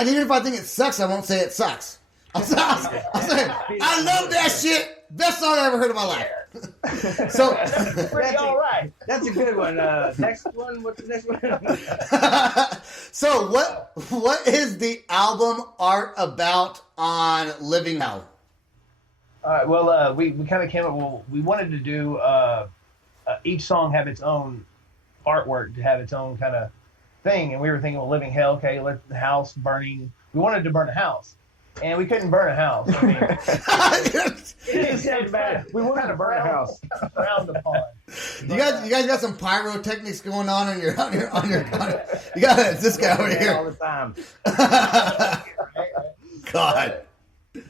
and even if I think it sucks, I won't say it sucks. I'll say, I love that shit. Best song I ever heard in my life. So pretty all right. That's a good one. Next one. What's the next one? So what is the album art about on Living Hell? All right. Well, we kind of came up. Well, we wanted to do each song have its own artwork, to have its own kind of thing, and we were thinking, well, Living Hell. Okay, let the house burning. We wanted to burn a house. And we couldn't burn a house. I mean, it sounds bad. We wanted to burn a house. Frowned upon. You guys got some pyrotechnics going on your you got this guy over here all the time. God.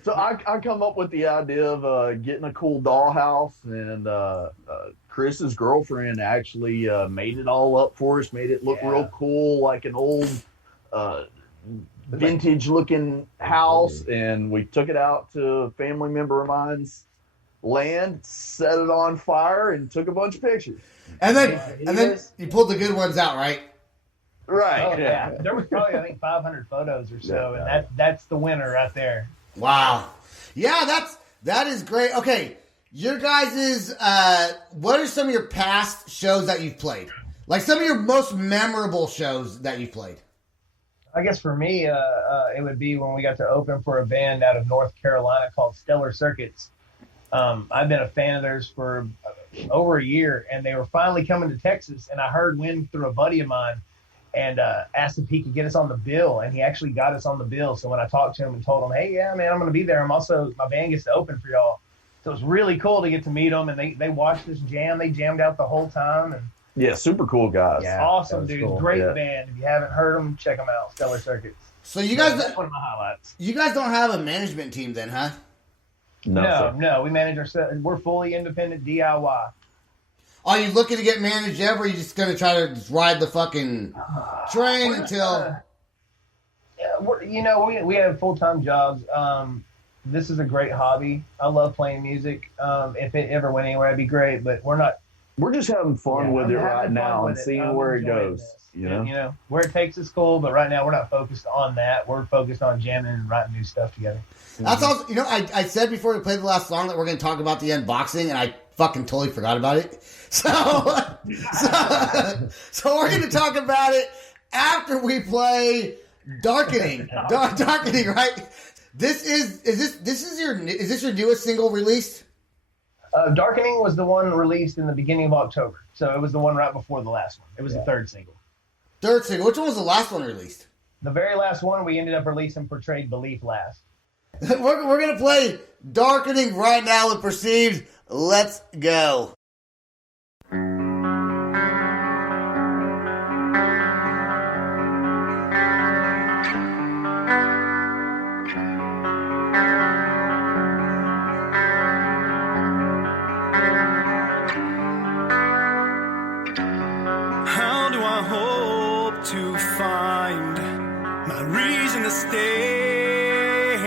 So I come up with the idea of getting a cool dollhouse, and Chris's girlfriend actually made it all up for us, made it look real cool, like an old vintage looking house, and we took it out to a family member of mine's land, set it on fire, and took a bunch of pictures. And then you pulled the good ones out, right? Right. Oh, yeah. There was probably, I think, 500 photos or so, and that's the winner right there. Wow. Yeah, that is great. Okay, your guys' what are some of your past shows that you've played? Like some of your most memorable shows that you've played? I guess for me, it would be when we got to open for a band out of North Carolina called Stellar Circuits. I've been a fan of theirs for over a year, and they were finally coming to Texas, and I heard Wind through a buddy of mine and asked if he could get us on the bill, and he actually got us on the bill. So when I talked to him and told him, hey, yeah, man, I'm going to be there. My band gets to open for y'all. So it was really cool to get to meet them, and they watched us jam. They jammed out the whole time, and yeah, super cool guys. Yeah, awesome, dude. Cool. Great band. If you haven't heard them, check them out. Stellar Circuits. So you guys, that's one of my highlights. You guys don't have a management team then, huh? No. We manage ourselves. We're fully independent DIY. Are you looking to get managed ever? Or are you just gonna try to just ride the fucking train until? Yeah, we have full-time jobs. This is a great hobby. I love playing music. If it ever went anywhere, it'd be great. But we're not. We're just having fun with it right now and seeing where it goes. You know, where it takes is cool, but right now we're not focused on that. We're focused on jamming and writing new stuff together. That's also, I said before we played the last song that we're going to talk about the unboxing, and I fucking totally forgot about it. So we're going to talk about it after we play Darkening. Darkening, right? Is this your newest single released? Darkening was the one released in the beginning of October. So it was the one right before the last one. It was the third single. Third single. Which one was the last one released? The very last one we ended up releasing Portrayed Belief last. We're going to play Darkening right now with Perceived. Let's go. To find my reason to stand,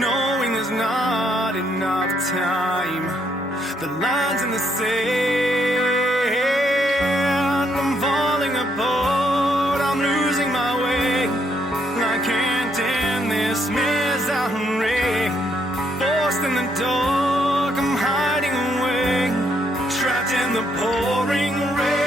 knowing there's not enough time. The lines in the sand, I'm falling apart, I'm losing my way. I can't end this misery. Forced in the dark, I'm hiding away, trapped in the pouring rain.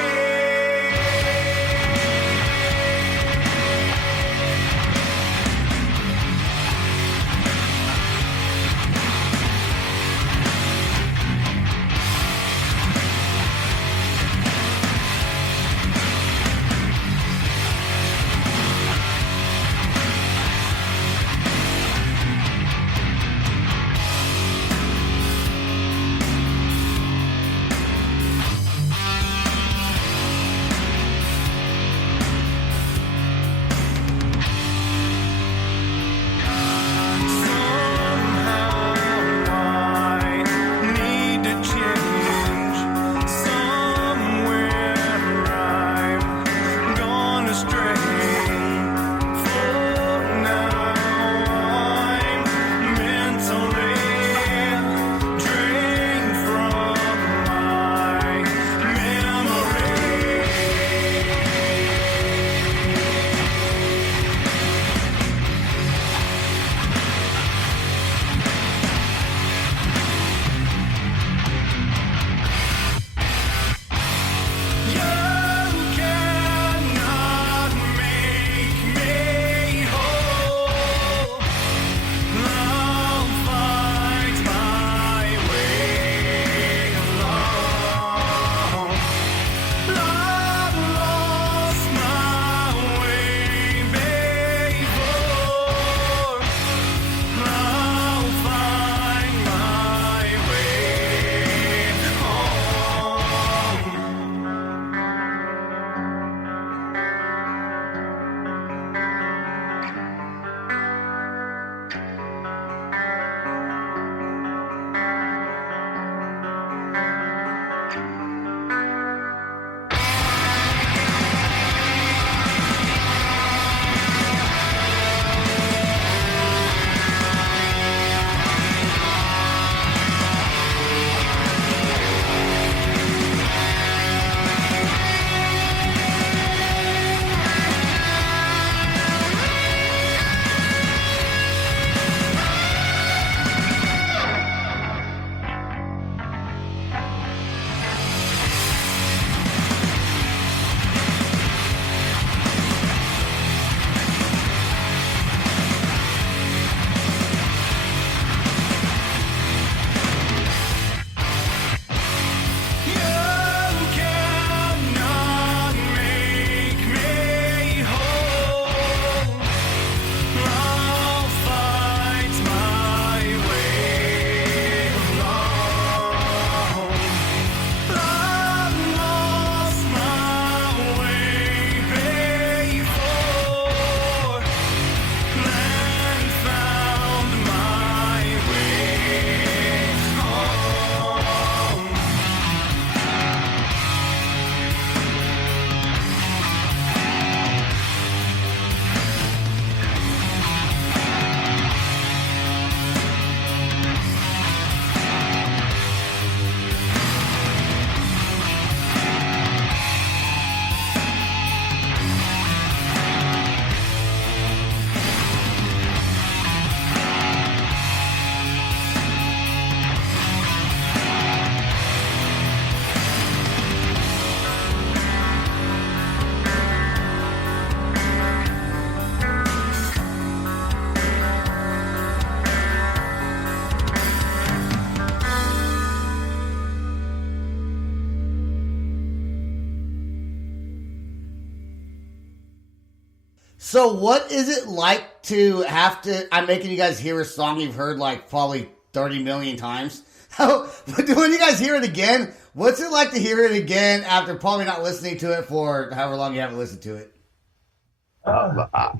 So what is it like to have to? I'm making you guys hear a song you've heard like probably 30 million times. When you guys hear it again, what's it like to hear it again after probably not listening to it for however long you haven't listened to it?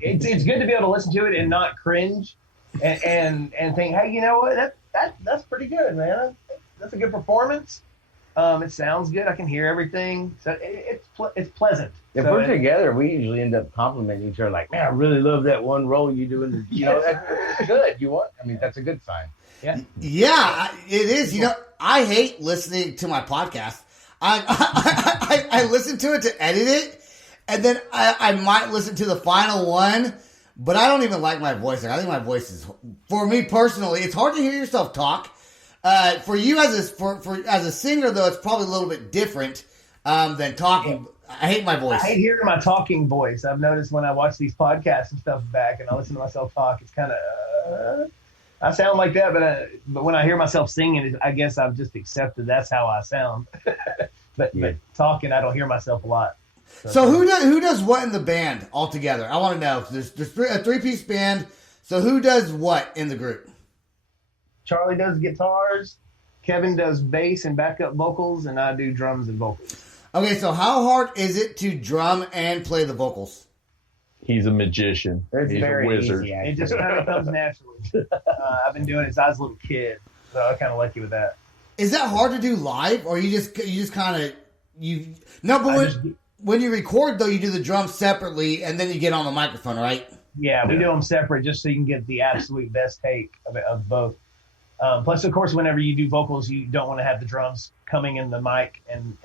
It's good to be able to listen to it and not cringe and think, hey, you know what? That's pretty good, man. That's a good performance. It sounds good. I can hear everything. So it's pleasant. If we're together, we usually end up complimenting each other. Like, man, I really love that one role you do. That's good. That's a good sign. Yeah, it is. I hate listening to my podcast. I listen to it to edit it, and then I might listen to the final one, but I don't even like my voice. I think my voice is, for me personally, it's hard to hear yourself talk. For you as a singer, though, it's probably a little bit different than talking. I hate my voice. I hate hearing my talking voice. I've noticed when I watch these podcasts and stuff back, and I listen to myself talk, it's kind of. I sound like that, but when I hear myself singing, I guess I've just accepted that's how I sound. but talking, I don't hear myself a lot. So who does what in the band altogether? I want to know. There's a three-piece band. So who does what in the group? Charlie does guitars, Kevin does bass and backup vocals, and I do drums and vocals. Okay, so how hard is it to drum and play the vocals? He's a magician. He's a wizard. Easy, it just kind of comes naturally. I've been doing it since I was a little kid, so I'm kind of lucky with that. Is that hard to do live, or you just kind of when you record though, you do the drums separately and then you get on the microphone, right? Yeah, we do them separate just so you can get the absolute best take of both. Plus, of course, whenever you do vocals, you don't want to have the drums coming in the mic, and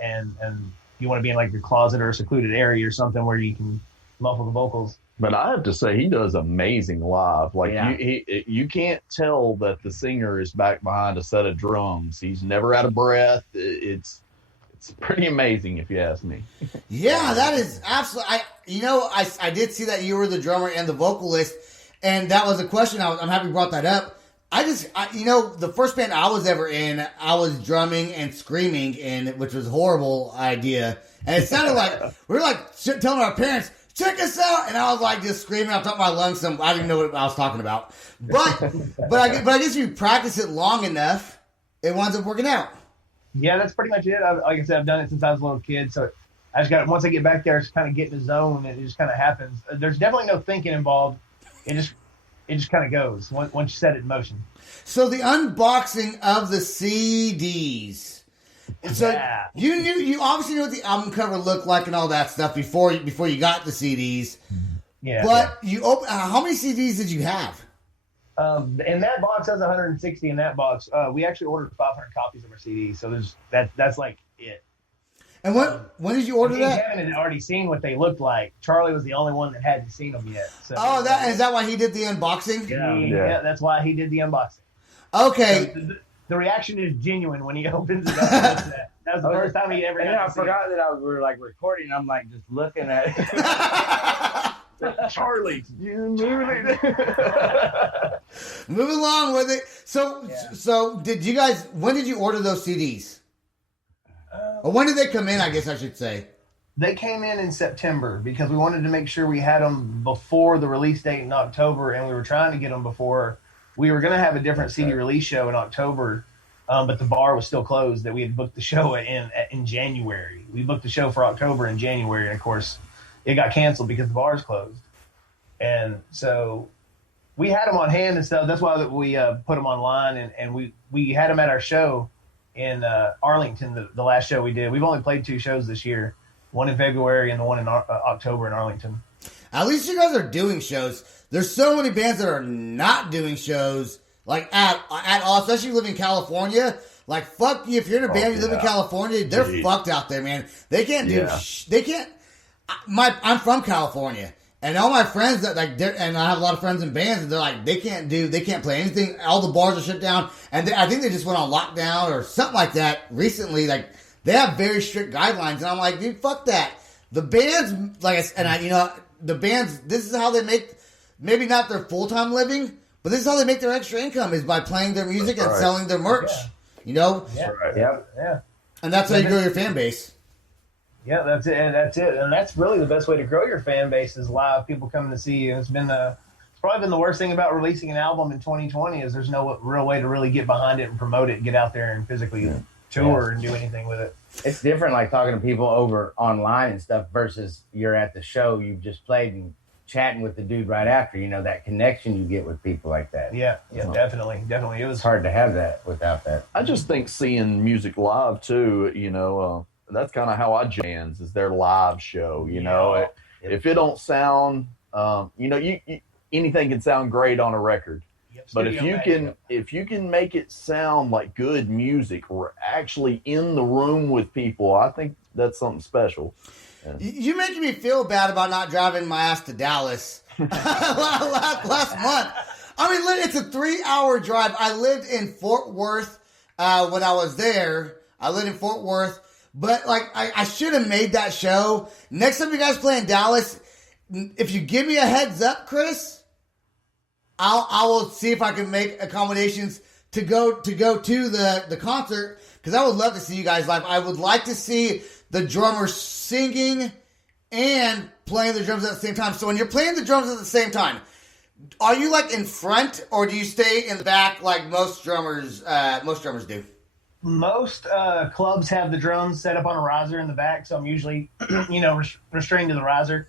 you want to be in like your closet or a secluded area or something where you can muffle the vocals. But I have to say, he does amazing live. Like you can't tell that the singer is back behind a set of drums. He's never out of breath. It's pretty amazing, if you ask me. Yeah, that is absolutely. I did see that you were the drummer and the vocalist, and that was a question. I'm happy you brought that up. The first band I was ever in, I was drumming and screaming in, which was a horrible idea. And it sounded like we were like telling our parents, check us out. And I was like just screaming out top of my lungs. I didn't even know what I was talking about. But I guess if you practice it long enough, it winds up working out. Yeah, that's pretty much it. Like I said, I've done it since I was a little kid. So I just once I get back there, it's kind of get in the zone and it just kind of happens. There's definitely no thinking involved. It just kind of goes once you set it in motion. So the unboxing of the CDs. So you obviously knew what the album cover looked like and all that stuff before you got the CDs. Yeah. But you open. How many CDs did you have? In that box, has 160 in that box. We actually ordered 500 copies of our CDs, so that's like it. And when did you order that? Kevin had already seen what they looked like. Charlie was the only one that hadn't seen them yet. So, is that why he did the unboxing? Yeah, that's why he did the unboxing. Okay. So the reaction is genuine when he opens it up. That was the first time he ever. And I forgot that we were like recording. I'm like just looking at it. Charlie, moving along with it. So did you guys? When did you order those CDs? Or when did they come in? I guess I should say. They came in September because we wanted to make sure we had them before the release date in October, and we were trying to get them before. We were going to have a different CD release show in October, but the bar was still closed. That we had booked the show in January. We booked the show for October in January, and of course, it got canceled because the bar's closed. And so we had them on hand and stuff. That's why we put them online, and we had them at our show in Arlington, the last show we did. We've only played 2 shows this year, one in February and the one in October in Arlington. At least you guys are doing shows. There's so many bands that are not doing shows, like at all, especially if you live in California. Like, fuck you. If you're in a band, you live in California, they're fucked out there, man. They can't do, they can't. I'm from California, and all my friends and I have a lot of friends in bands, and they're like, they can't play anything. All the bars are shut down, and I think they just went on lockdown or something like that recently. Like, they have very strict guidelines, and I'm like, dude, fuck that. The bands, the bands, this is how they make, maybe not their full-time living, but this is how they make their extra income, is by playing their music and selling their merch. Yeah. You know? Yeah. Right. Yeah. And that's how you grow your fan base. Yeah, that's it. And that's really the best way to grow your fan base is live people coming to see you. It's probably been the worst thing about releasing an album in 2020 is there's no real way to really get behind it and promote it and get out there and physically tour and do anything with it. It's different, like talking to people over online and stuff versus you're at the show you just played and chatting with the dude right after. You know, that connection you get with people like that. Yeah, definitely. It's hard to have that without that. I just think seeing music live too, that's kind of how I jams is their live show. If it don't sound, anything can sound great on a record. But if you can make it sound like good music, we're actually in the room with people. I think that's something special. You making me feel bad about not driving my ass to Dallas last month. I mean, it's a 3-hour drive. I lived in Fort Worth when I was there. I lived in Fort Worth, but I should have made that show. Next time you guys play in Dallas, if you give me a heads up, Chris, I will see if I can make accommodations to go to the concert because I would love to see you guys live. I would like to see the drummers singing and playing the drums at the same time. So when you're playing the drums at the same time, are you in front or do you stay in the back like most drummers do? Most clubs have the drums set up on a riser in the back, so I'm usually restrained to the riser.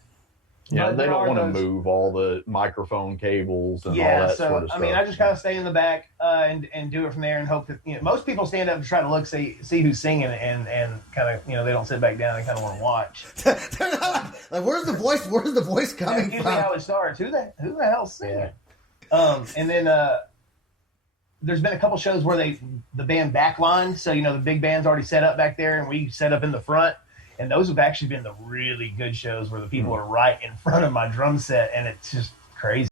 Yeah, they don't want to move all the microphone cables and all that sort of stuff. I mean, I just kind of stay in the back and do it from there and hope that, most people stand up and try to look, see who's singing and kind of, they don't sit back down and kind of want to watch. They're not where's the voice? Where's the voice coming from? How it starts. Who the hell's singing? Yeah. And then there's been a couple shows where the band backlined. So, the big band's already set up back there and we set up in the front. And those have actually been the really good shows where the people are right in front of my drum set, and it's just crazy.